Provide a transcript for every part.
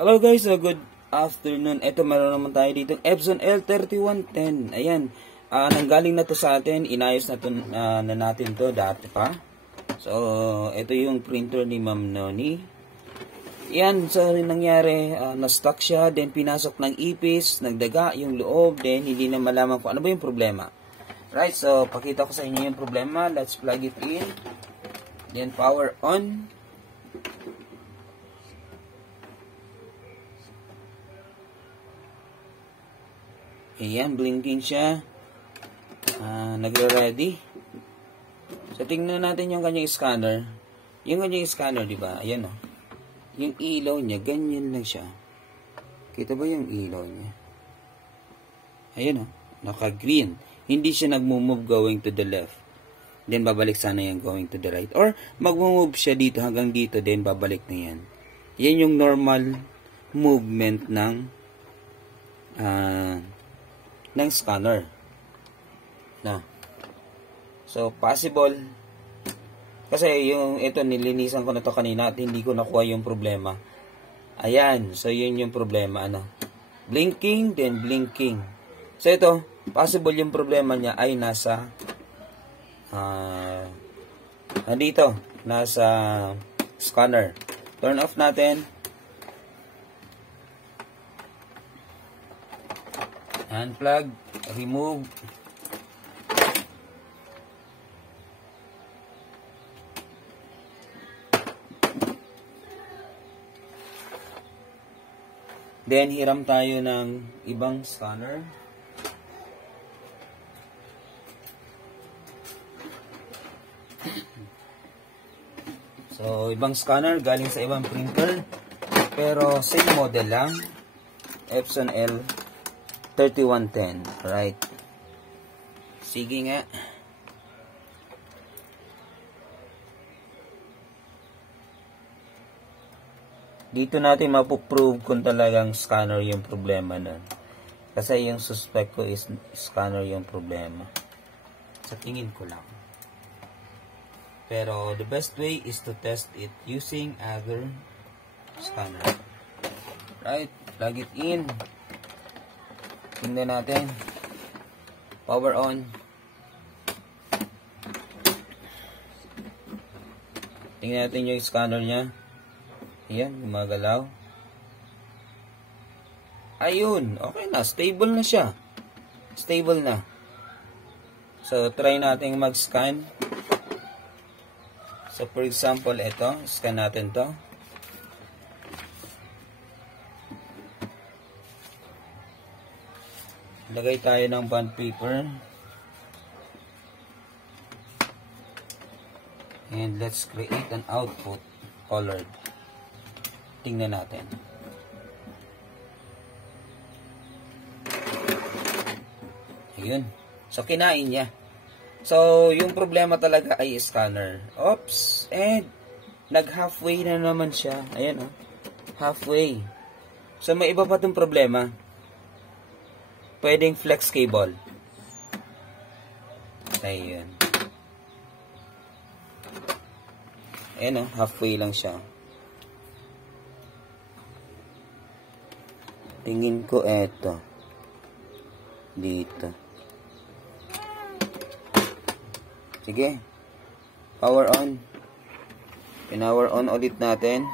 Hello guys, good afternoon. Ito meron naman tayo dito Epson L3110. Ayan, nanggaling na to sa atin. Inayos na, to, na natin to dati pa. So, ito yung printer ni Ma'am Noni. Yan, so nangyari, na-stuck siya, then pinasok ng ipis, nagdaga yung loob, then hindi na malaman kung ano ba yung problema. Right, so pakita ko sa inyo yung problema. Let's plug it in. Then power on. Ayan, blinking siya. Nagre-ready. So, tingnan natin yung kanyang scanner. Yung kanyang scanner, di ba? Ayan, o. Yung ilaw niya, ganyan lang siya. Kita ba yung ilaw niya? Ayan, o. Naka-green. Hindi siya nag-move going to the left. Then, babalik sana yung going to the right. Or, mag-move siya dito hanggang dito, then babalik na yan. Yan yung normal movement ng scanner. Na. So, possible. Kasi yung ito, nilinisan ko na to kanina at hindi ko nakuha yung problema. Ayan. So, yun yung problema. Ano? Blinking, then blinking. So, ito, possible yung problema niya ay nasa dito. Nasa scanner. Turn off natin. Unplug, remove. Then, hiram tayo ng ibang scanner. So, ibang scanner galing sa ibang printer. Pero, same model lang. Epson L3110. Right. Sige nga. Dito natin mapuprove kung talagang scanner yung problema nun. Kasi yung suspect ko is scanner yung problema. Sa tingin ko lang. Pero the best way is to test it using other scanner. Right. Plug it in. Tingnan natin. Power on. Tingnan natin yung scanner niya. Ayan, gumagalaw. Ayun, okay na. Stable na siya. Stable na. So, try natin mag-scan. So, for example, ito. Scan natin to. Lagay tayo ng bond paper. And let's create an output colored. Tingnan natin. Ayun. So, kinain niya. So, yung problema talaga ay scanner. Oops. And, nag-halfway na naman siya. Ayan, oh. Halfway. So, may iba pa itong problema. Pwedeng flex cable. Ayun. Ayan, oh. Halfway lang siya. Tingin ko eto. Dito. Sige. Power on. Pinower on ulit natin.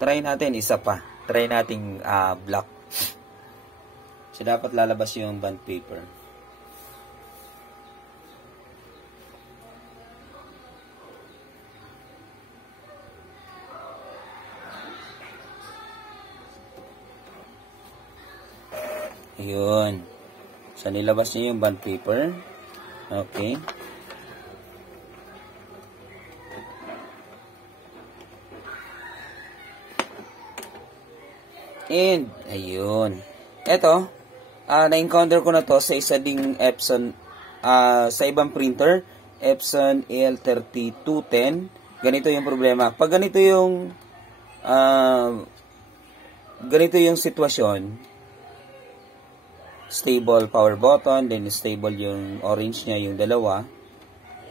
Try natin isa pa. Try nating block. So, dapat lalabas yung bond paper. Ayun. So, nilabas niyo yung bond paper. Okay. And, ayun. Ito, na-encounter ko na to sa isa ding Epson, sa ibang printer, Epson L3210. Ganito yung problema. Pag ganito yung sitwasyon, stable power button, then stable yung orange niya, yung dalawa,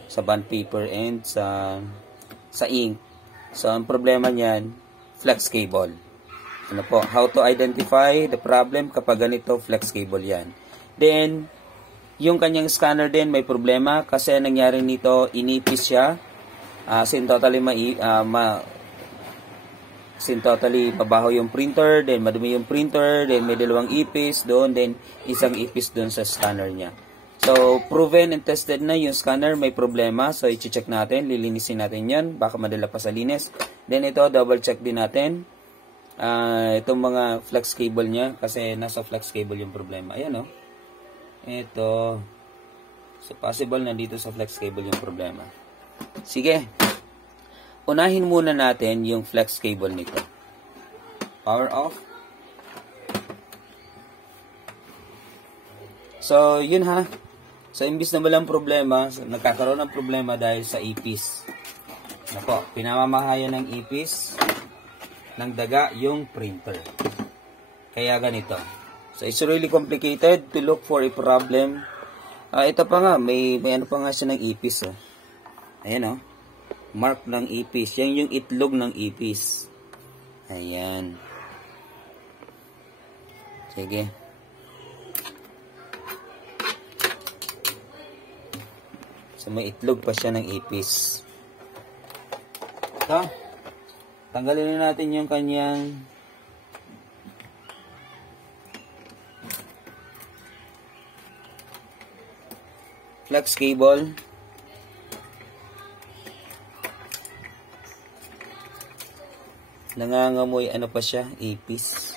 sa bond paper and sa sa ink. So, ang problema niyan, flex cable. Ano po? How to identify the problem kapag ganito, flex cable yan. Then, yung kanyang scanner din may problema kasi nangyari nito, inipis siya. Totally mabaho yung printer, then madumi yung printer, then may dalawang ipis doon, then isang ipis doon sa scanner niya. So, proven and tested na yung scanner may problema. So, i-check natin, lilinisin natin yan, baka madala pa sa linis. Then ito, double check din natin itong mga flex cable niya kasi nasa flex cable yung problema. Ayan, oh. Ito. So, possible nandito sa flex cable yung problema. Sige. Unahin muna natin yung flex cable nito. Power off. So, yun ha. So, imbis na walang problema, nagkakaroon ng problema dahil sa ipis. Nako, pinamamahayan ng ipis ng daga yung printer. Kaya ganito. So, it's really complicated to look for a problem. Ito pa nga, may ano pa nga siya ng ipis. Oh. Ayan, oh. Mark ng ipis. Yan yung itlog ng ipis. Ayan. Sige. So, may itlog pa siya ng ipis. Ito. Tanggalin na natin yung kanyang flex cable. Nangangamoy ano pa siya? Ipis.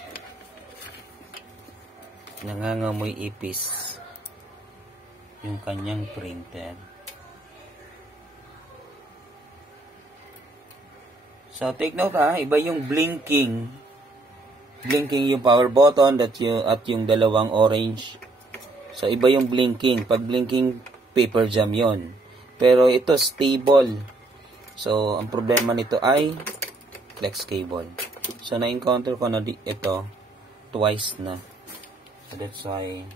Nangangamoy ipis yung kanyang printer. So, take note ha, iba yung blinking. Blinking yung power button at yung dalawang orange. So, iba yung blinking. Pag blinking, paper jam yon. Pero ito, stable. So, ang problema nito ay flex cable. So, na-encounter ko na ito twice na. So, that's why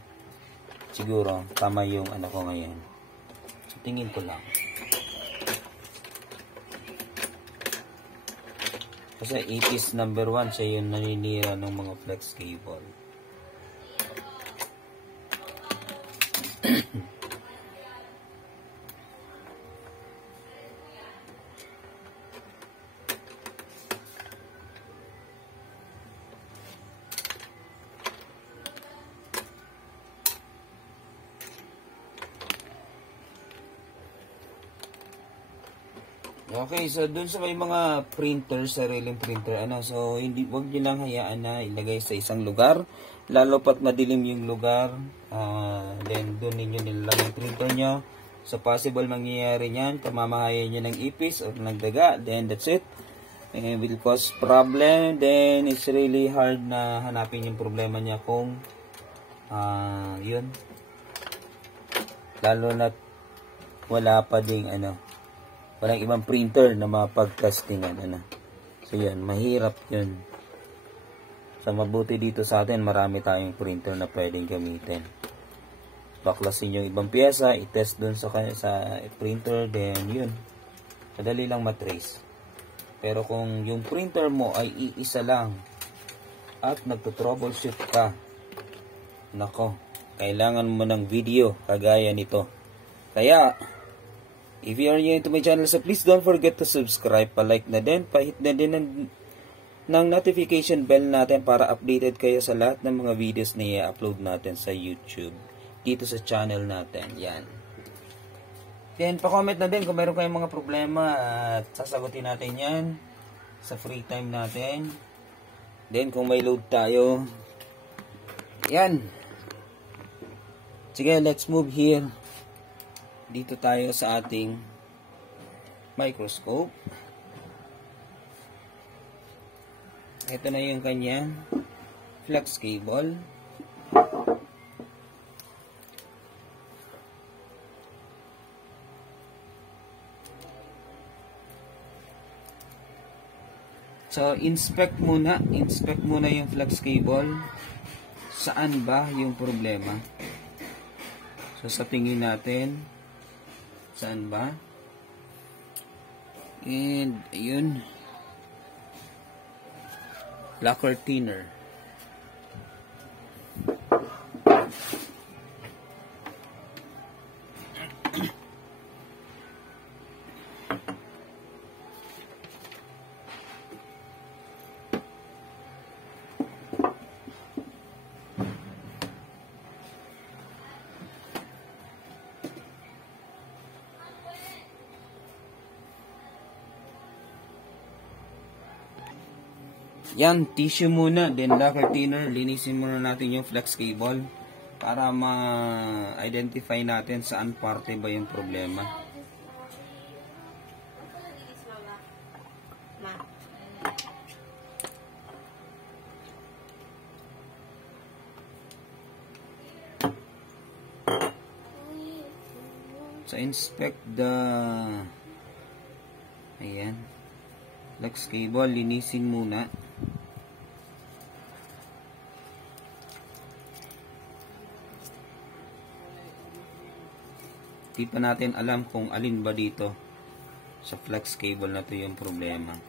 siguro, tama yung ano ko ngayon. So, tingin ko lang. Kasi ipis number 1, siya yung naninira ng mga flex cable. Okay, so dun sa may mga printer, sariling printer, so wag niyo lang hayaan na ilagay sa isang lugar, lalo pat madilim yung lugar, then dun ninyo nilalagay yung printer nyo. So possible mangyayari niyan, pamamahayan niyo ng ipis o ng daga, then that's it. And will cause problem, then it's really hard na hanapin yung problema niya kung yun. Lalo na wala pa ding walang ibang printer na mapag-testingan. So, yan. Mahirap yun. So, mabuti dito sa atin, marami tayong printer na pwedeng gamitin. Baklasin yung ibang pyesa, i-test dun sa printer, then yun. Madali lang matrace. Pero kung yung printer mo ay iisa lang at nagto-troubleshoot ka, nako, kailangan mo ng video kagaya nito. Kaya, if you are new to my channel, so please don't forget to subscribe, pa-like na din, pa-hit na din ng notification bell natin para updated kayo sa lahat ng mga videos na i-upload natin sa YouTube, dito sa channel natin. Yan. Then, pa-comment na din kung meron kayong mga problema at sasagutin natin yan sa free time natin. Then, kung may load tayo, yan. Sige, let's move here. Dito tayo sa ating microscope. Ito na yung kanyang flex cable. So, inspect muna yung flex cable. Saan ba yung problema? So, sa tingin natin, saan ba? And ayun, lacquer thinner. Yan, tissue muna, then lacquer thinner. Linisin muna natin yung flex cable para ma-identify natin saan parte ba yung problema. So, inspect the ayan, flex cable, linisin muna. Di pa natin alam kung alin ba dito sa flex cable na to yung problema.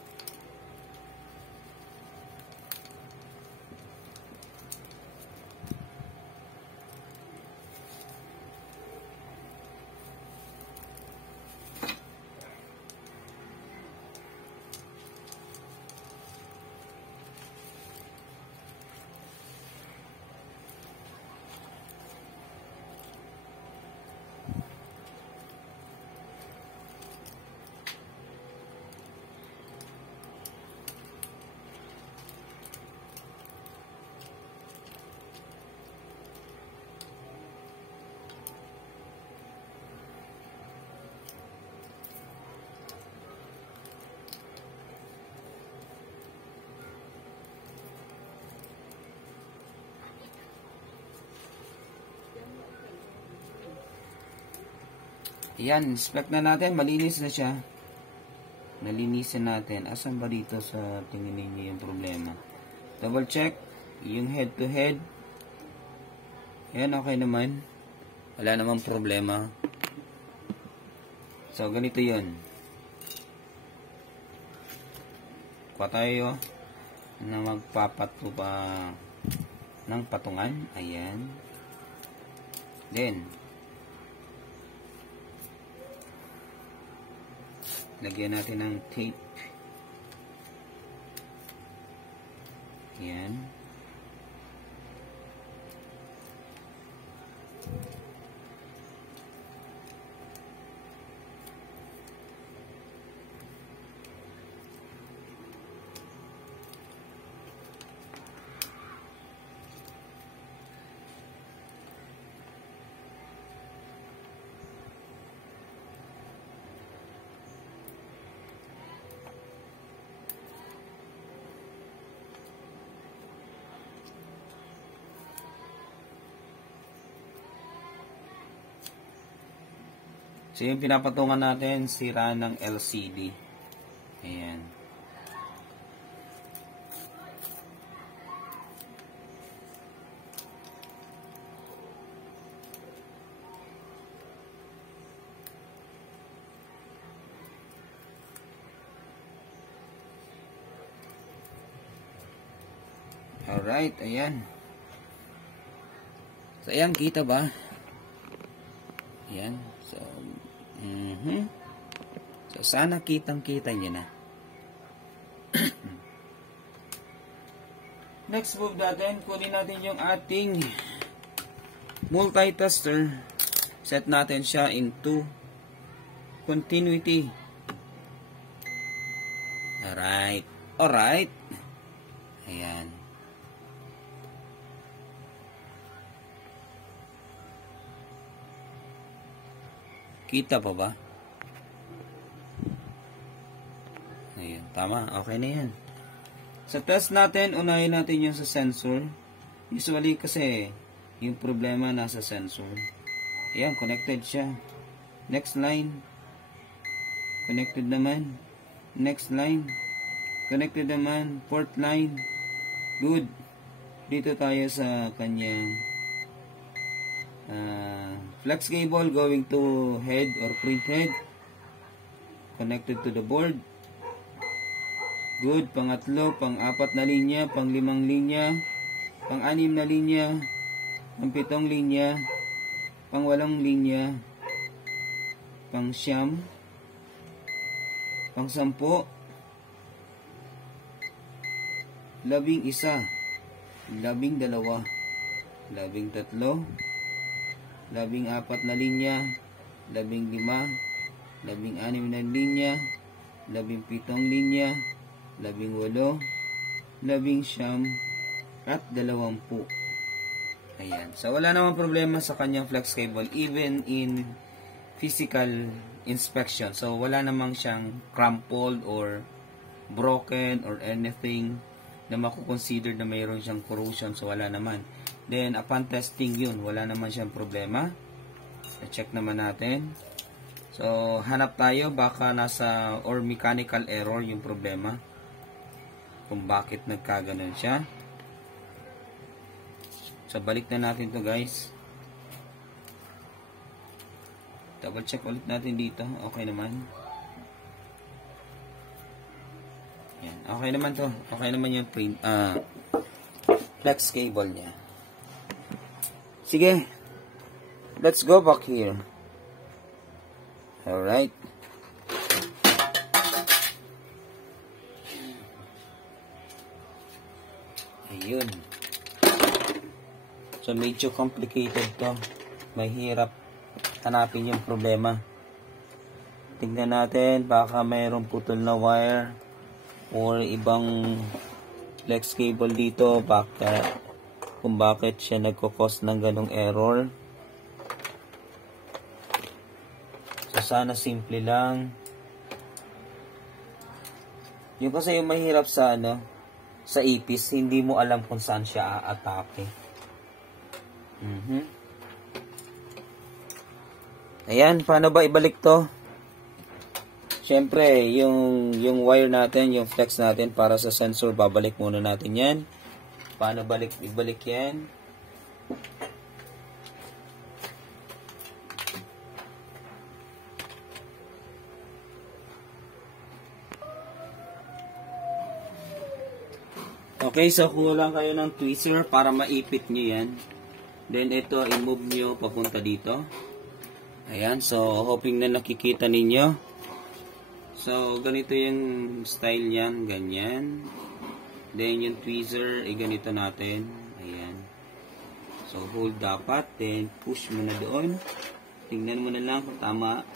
Ayan, inspect na natin. Malinis na siya. Nalinisin natin. Asan ba dito sa tingin ninyo yung problema? Double check. Yung head to head. Ayan, okay naman. Wala namang problema. So, ganito yun. Kuha tayo na magpapato pa ng patungan. Ayan. Then, lagyan natin ng tape. Ayan. So, yung pinapatungan natin, sira ng LCD. Ayan. Alright, ayan. So, ayan, kita ba? Ayan. So, so sana kitang-kita nyo na. Next move natin, kunin natin yung ating multi-tester. Set natin siya into continuity. Alright. Alright. Ayan. Kita pa ba? Ayan, tama. Okay na yan. Sa test natin, unahin natin yung sa sensor. Usually kasi, yung problema nasa sensor. Ayan, connected siya. Next line. Connected naman. Next line. Connected naman. Fourth line. Good. Dito tayo sa kanyang flex cable going to head or print head. Connected to the board. Good. Pangatlo, pang-apat na linya, pang-limang linya, pang-anim na linya, pang-pitong linya, pang-walong linya, pang-siyam, pang-sampo, 11, 12, 13, 14 na linya, 15, 16 na linya, 17 linya, 18, 19, at 20. Ayan. So, wala namang problema sa kanyang flex cable even in physical inspection. So, wala namang siyang crumpled or broken or anything na makukonsider na mayroon siyang corrosion. So, wala naman. Then, upon testing yun, wala naman siyang problema. I-check naman natin. So, hanap tayo. Baka nasa or mechanical error yung problema. Kung bakit nagkaganon siya. So, balik na natin to guys. Double check ulit natin dito. Okay naman. Yan. Okay naman to. Okay naman yung flex cable niya. Sige. Let's go back here. Alright. Ayun. So, medyo complicated to. Mahirap hanapin yung problema. Tingnan natin. Baka mayroong putol na wire or ibang flex cable dito. Baka kung bakit siya nagkakos ng ganong error. So, sana simple lang. Yung kasi yung mahirap sa sa ipis, hindi mo alam kung saan siya aatake. Ayan, paano ba ibalik to? Siyempre, yung wire natin, yung flex natin para sa sensor, babalik muna natin yan. Paano ibalik yan? Okay, so kuha lang kayo ng tweezer para maipit nyo yan. Then ito, i-move nyo papunta dito. Ayan, so hoping na nakikita ninyo. So, ganito yung style niyan, ganyan. Then yung tweezer, ganito natin. Ayan. So, hold dapat, then push mo na doon. Tingnan mo na lang kung tama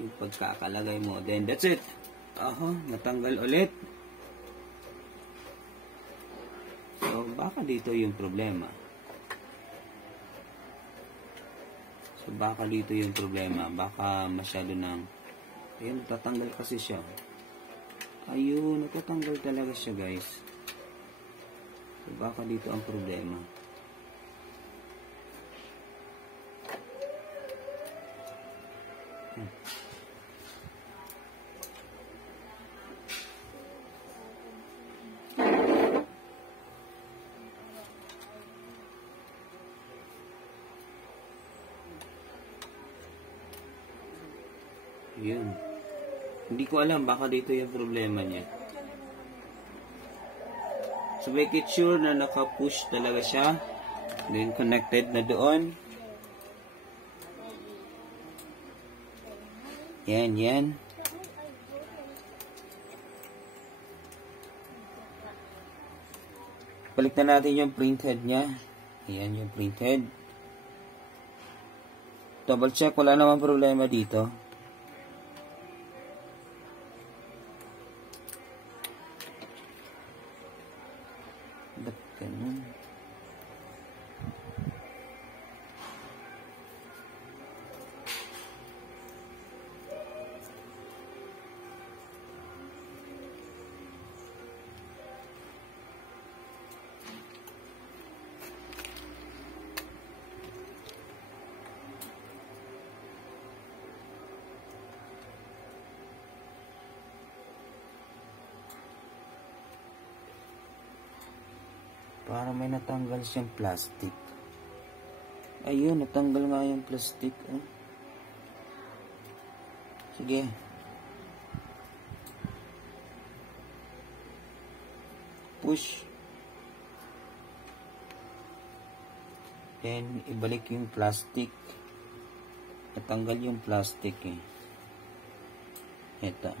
yung pagkakalagay mo. Then that's it. Natanggal ulit. So, baka dito yung problema. Baka masyado ng ayun, tatanggal kasi siya. Ayun, natatanggal talaga siya guys. So, baka dito ang problema. Yun. Hindi ko alam, baka dito yung problema niya. So, make it sure na naka-push talaga siya. Then, connected na doon. Yan. Balik na natin yung printhead niya. Ayan yung printhead. Double check, wala namang problema dito. Ganun. Para may natanggal siyang plastic. Ayun, natanggal nga yung plastic. Sige. push. Then, ibalik yung plastic. Natanggal yung plastic eh. Ito.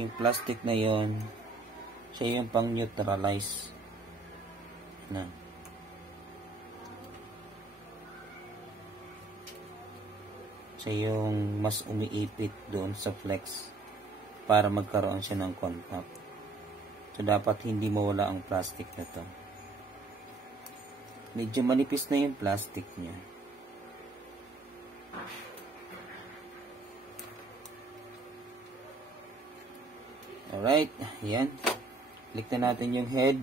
Yung plastic na yon, siya yung pang neutralize na. Siya yung mas umiipit doon sa flex para magkaroon siya ng contact. So, dapat hindi mawala ang plastic na to. Medyo manipis na yung plastic niya. Alright, ayan. Click na natin yung head.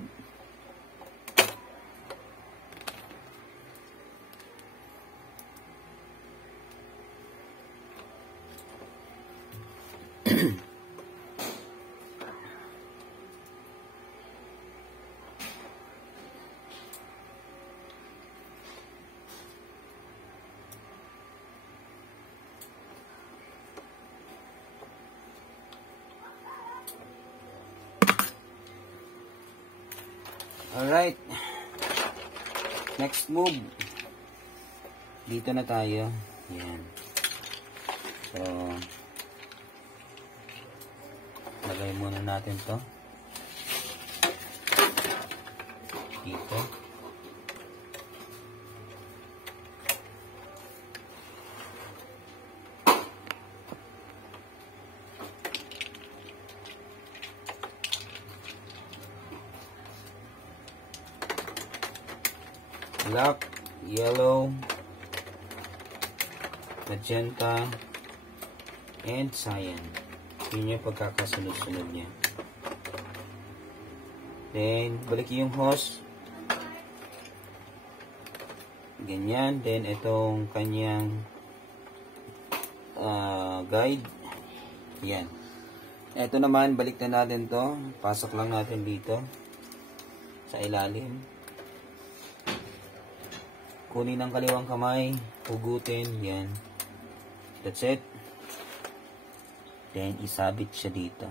Alright. Next move. Dito na tayo. Yan. So, lagay muna natin to. Dito. Black, yellow, magenta, and cyan. Yun yung pagkakasunod-sunod niya. Then, balik yung hose. Ganyan. Then, itong kanyang guide. Yan. Ito naman, balik na natin to. Pasok lang natin dito sa ilalim. Kunin ang kaliwang kamay, hugutin, yan. That's it. Then, isabit siya dito.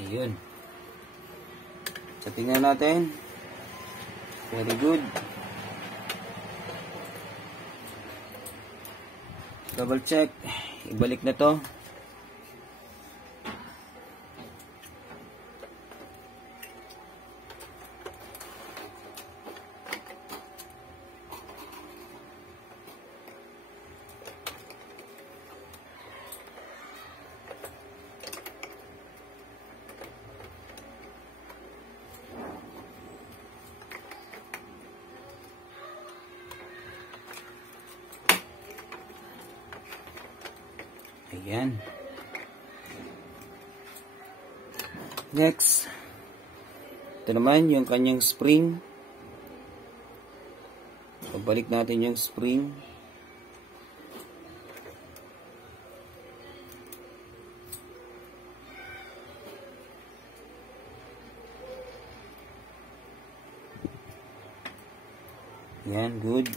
Ayun. So, tingnan natin. Very good. Double check. Ibalik na to. Ayan. Next. Ito naman yung kanyang spring. Pabalik natin yung spring. Ayan, good.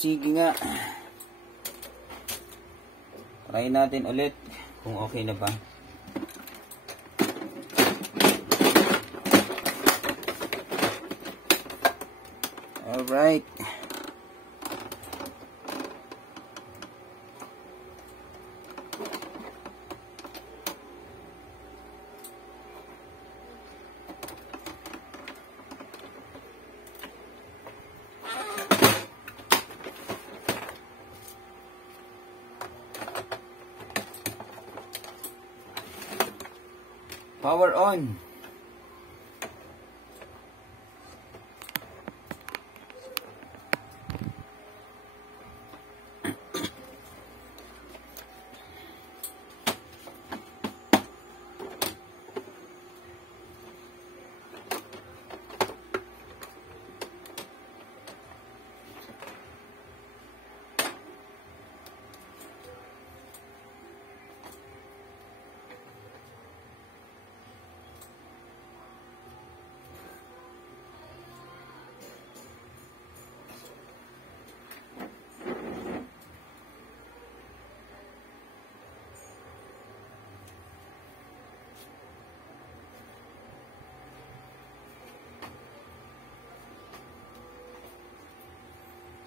Sige nga. Try natin ulit kung okay na ba. Alright. Power on.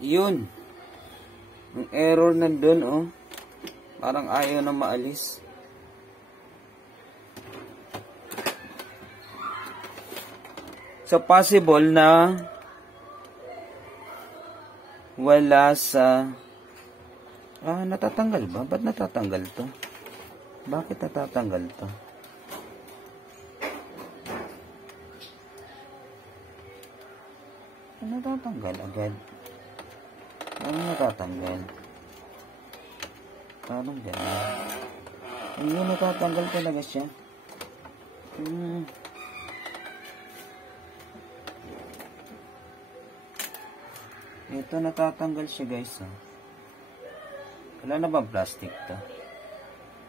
Yun. Yung error nandun, oh. Parang ayaw na maalis. So, possible na wala sa... natatanggal ba? Ba't natatanggal to? Bakit natatanggal to? Natatanggal agad. Ano natatanggal? Parang gano'n. Ayun, natatanggal talaga siya. Ito, natatanggal siya, guys. Wala na ba plastic to?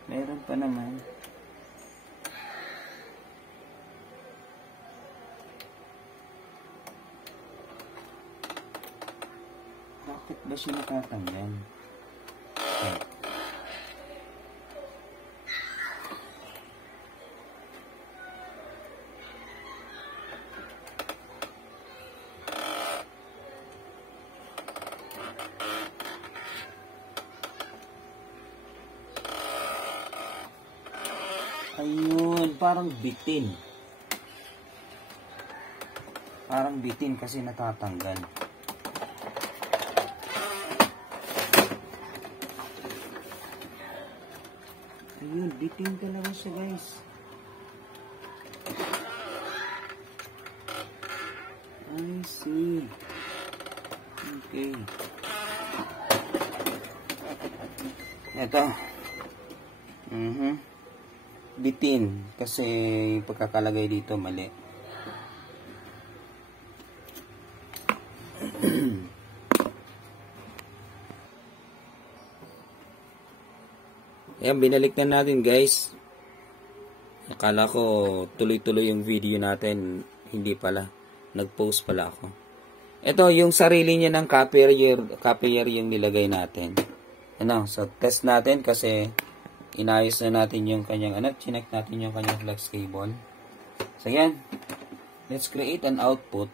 Meron pa naman. Bakit ba siya natatanggal? Okay. Ayun, parang bitin. Parang bitin kasi natatanggal. Ayun, bitin talaga siya, guys. I see. Okay. Ito. Bitin. Kasi yung pagkakalagay dito mali. Ayan, binalik na natin, guys. Akala ko tuloy-tuloy yung video natin. Hindi pala. Nag-post pala ako. Ito, yung sarili niya ng copier yung nilagay natin. Ano, so test natin kasi inayos na natin yung kanyang, chinek natin yung kanyang flex cable. So, yan. Let's create an output.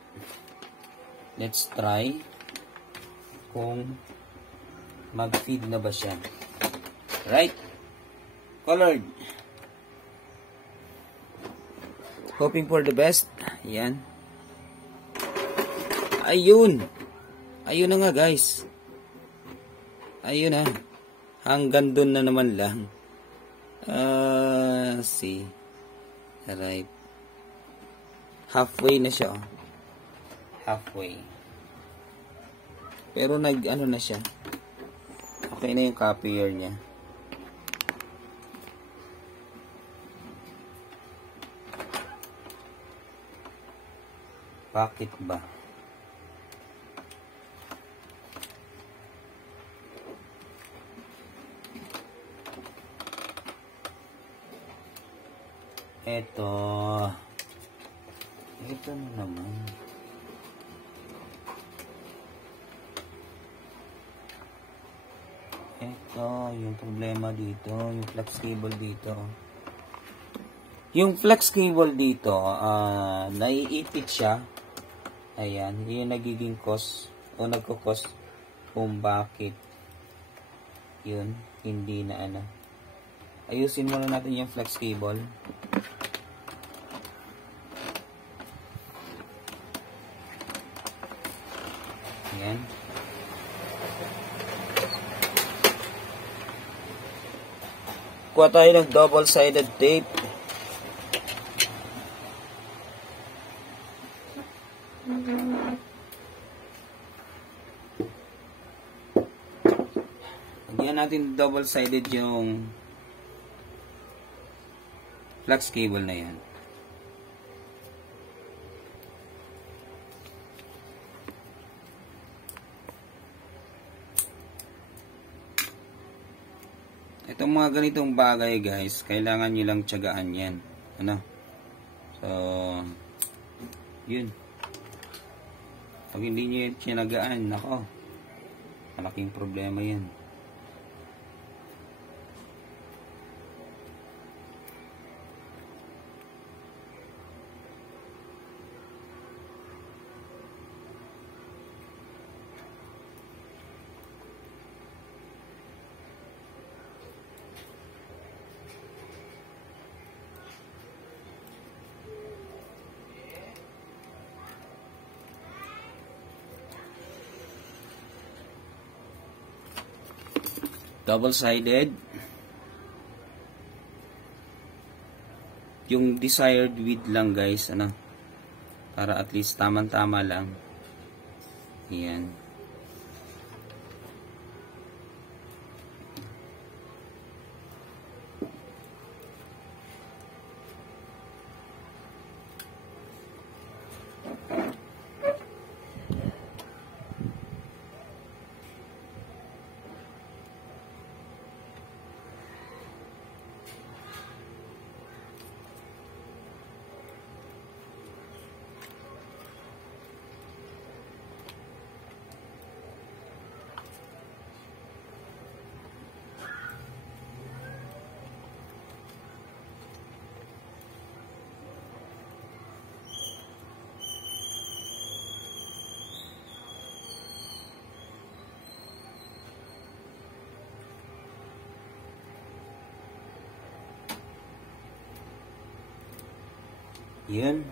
Let's try kung mag-feed na ba siya. Right? Colored. Hoping for the best. Yan. Ayun. Ayun na nga, guys. Ayun na. Hanggang dun na naman lang. See. Right. Halfway na siya. Halfway. Pero nag-ano na siya. Okay na yung copier niya. Bakit ba? Ito na naman. Ito, yung problema dito, yung flex cable dito. Yung flex cable dito, naiipit siya. Ayan, yun nagiging cause o nagkukos kung bakit yun, hindi na ayusin muna natin yung flex cable. Ayan. Kuha tayo ng double-sided tape. natin double-sided yung flux cable na yan. Itong mga ganitong bagay guys, kailangan nyo lang tiyagaan yan. Ano? So, yun. Pag hindi nyo yung tinagaan, nako, malaking problema yan. Double-sided. Yung desired width lang guys, ano? Para at least tamang-tama lang. Yan. Yun.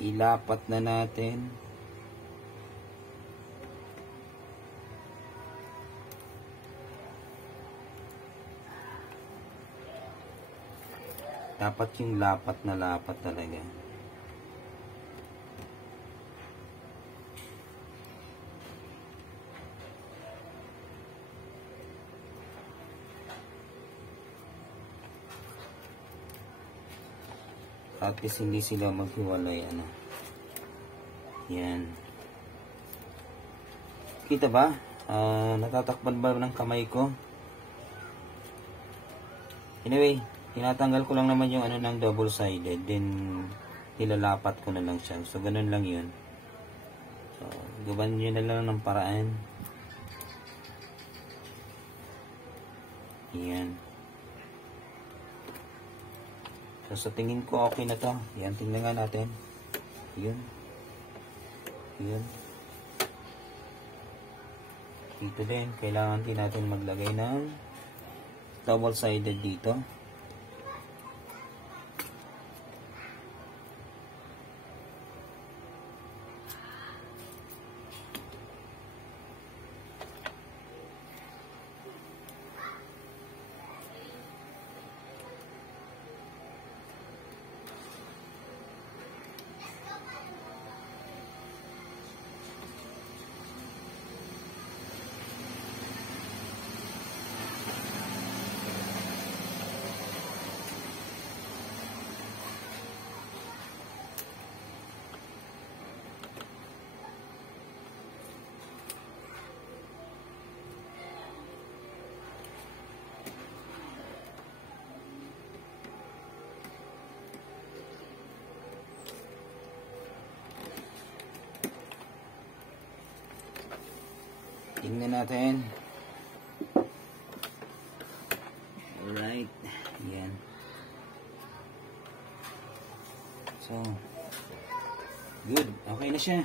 Ilapat na natin. Dapat yung lapat na lapat talaga. At least hindi sila maghiwalay, ano. Yan. Kita ba? Natatakpan ba ng kamay ko? Anyway, tinatanggal ko lang naman yung ano ng double-sided. Then, nilalapat ko na lang siya. So, ganun lang yun. So, gawan nyo na lang ng paraan. Yan. So, sa tingin ko okay na to. Yan, tingnan nga natin. Yun. Yun. Dito din, kailangan din natin maglagay ng double-sided dito. Tingnan natin. Alright. Yan. So, good. Okay na siya.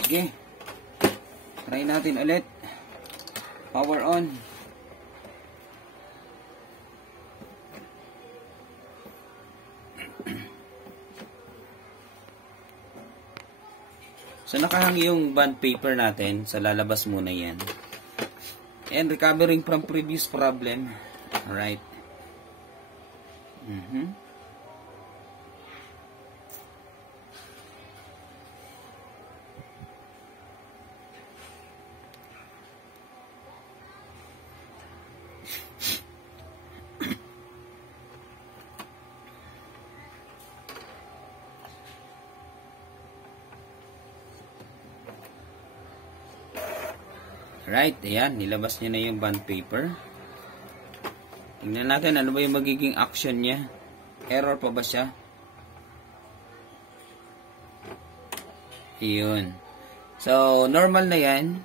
Sige. Try natin ulit. Power on. So, nakahang yung bond paper natin. So, lalabas muna yan. And recovering from previous problem. Alright. Right, ayan, nilabas niya na yung bond paper. Tingnan natin ano ba yung magiging action niya. Error pa ba siya? Ayun. So, normal na yan.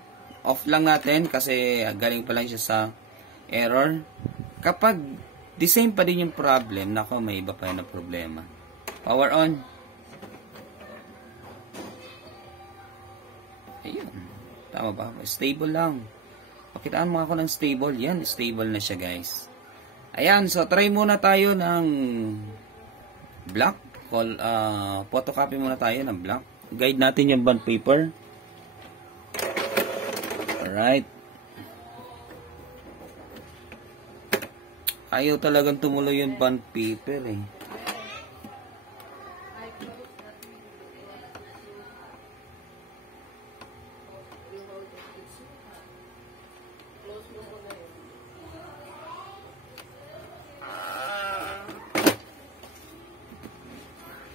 Off lang natin kasi galing pa lang siya sa error. Kapag the same pa din yung problem, nako, may iba pa yun na problema. Power on. Ayun. Tama ba? Stable lang. Pakitaan mo ako ng stable. Yan, stable na siya, guys. Ayan, so try muna tayo ng black. Photocopy muna tayo ng black. Guide natin yung bond paper. Alright. Ayaw talagang tumuloy yung bond paper eh.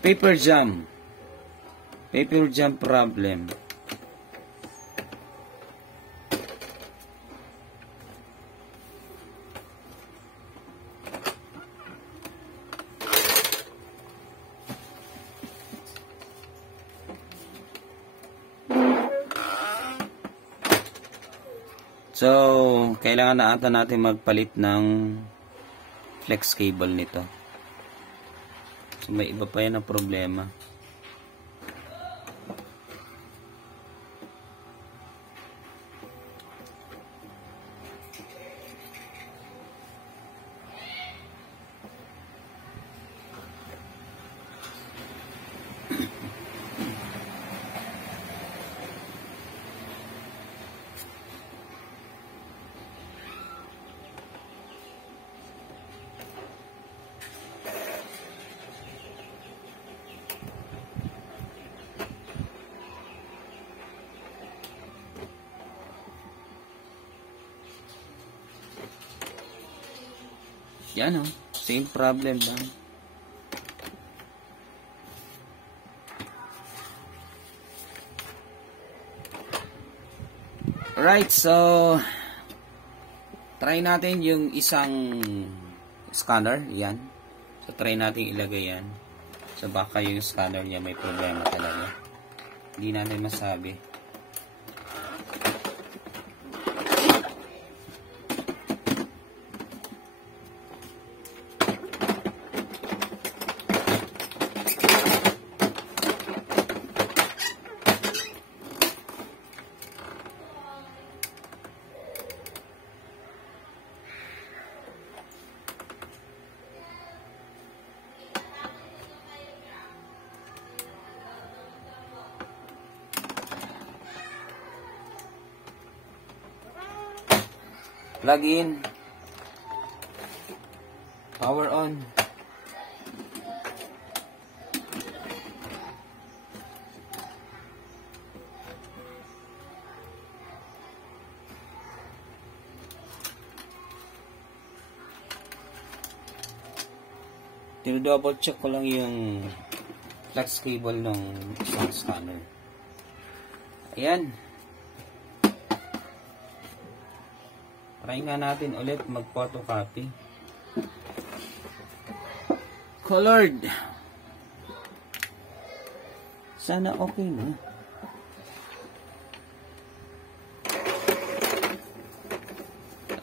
Paper jam. Paper jam problem. So, kailangan na ata natin magpalit ng flex cable nito. So, may iba pa yan na problema. Yan o, same problem lang. Right, so try natin yung isang scanner, yan. So try natin ilagay yan. So baka yung scanner niya may problema talaga. Hindi natin masabi. Plug in. Power on. Double check ko lang yung flex cable ng isang scanner. Ayan. Try nga natin ulit mag-photocopy. Colored. Sana okay na.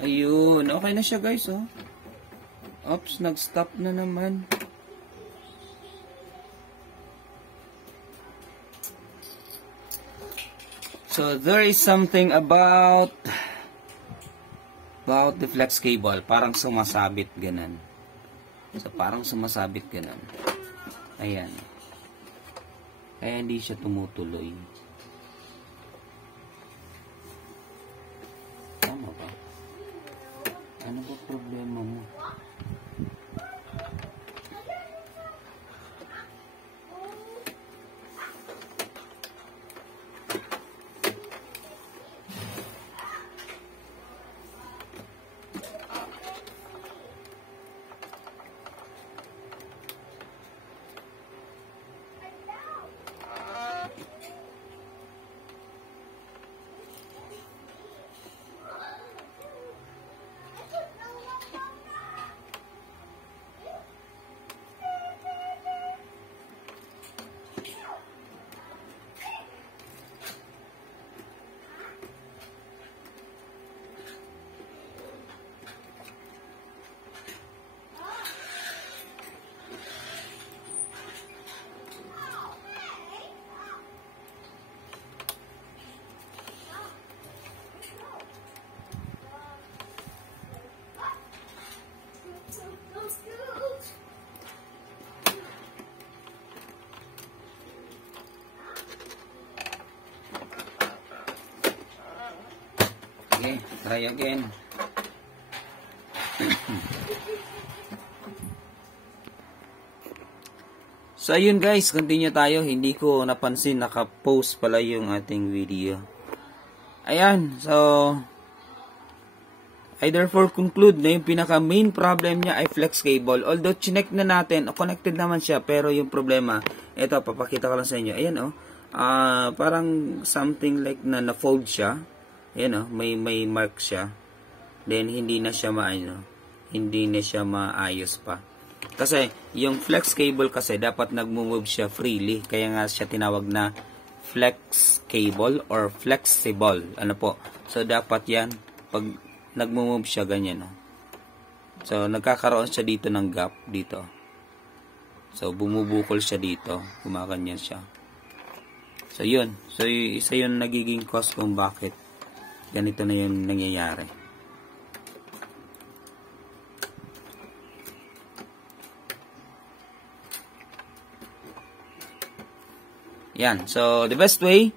Ayun. Okay na siya, guys, oh. Oops, nag-stop na naman. So, there is something about the flex cable. Parang sumasabit ganun. So, parang sumasabit ganun. Ayan. Kaya hindi siya tumutuloy. Tama ba? Ano ba problema mo? Sige, try again. So, ayun guys, continue tayo. Hindi ko napansin, naka-post pala yung ating video. Ayan, so, I therefore conclude na yung pinaka-main problem niya ay flex cable. Although, chinek na natin, connected naman siya, pero yung problema, ito, papakita ko lang sa inyo. Ayan, parang something like na-fold siya. Ayan, may mark siya. Then, hindi na siya maayos pa. Kasi, yung flex cable kasi, dapat nagmo-move siya freely. Kaya nga siya tinawag na flex cable or flexible. Ano po? So, dapat yan, pag nagmo-move siya, ganyan. So, nagkakaroon siya dito ng gap, dito. So, bumubukol siya dito. Gumaganyan siya. So, yun. So, isa yun nagiging cause kung bakit ganito na yung nangyayari. Yan. So, the best way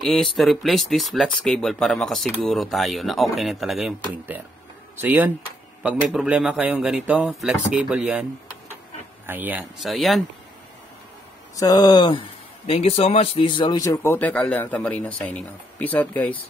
is to replace this flex cable para makasiguro tayo na okay na talaga yung printer. So, yun. Pag may problema kayong ganito, flex cable yan. Ayan. So, yan. So, thank you so much. This is always your Cotec Aldel Tamarino signing off. Peace out, guys.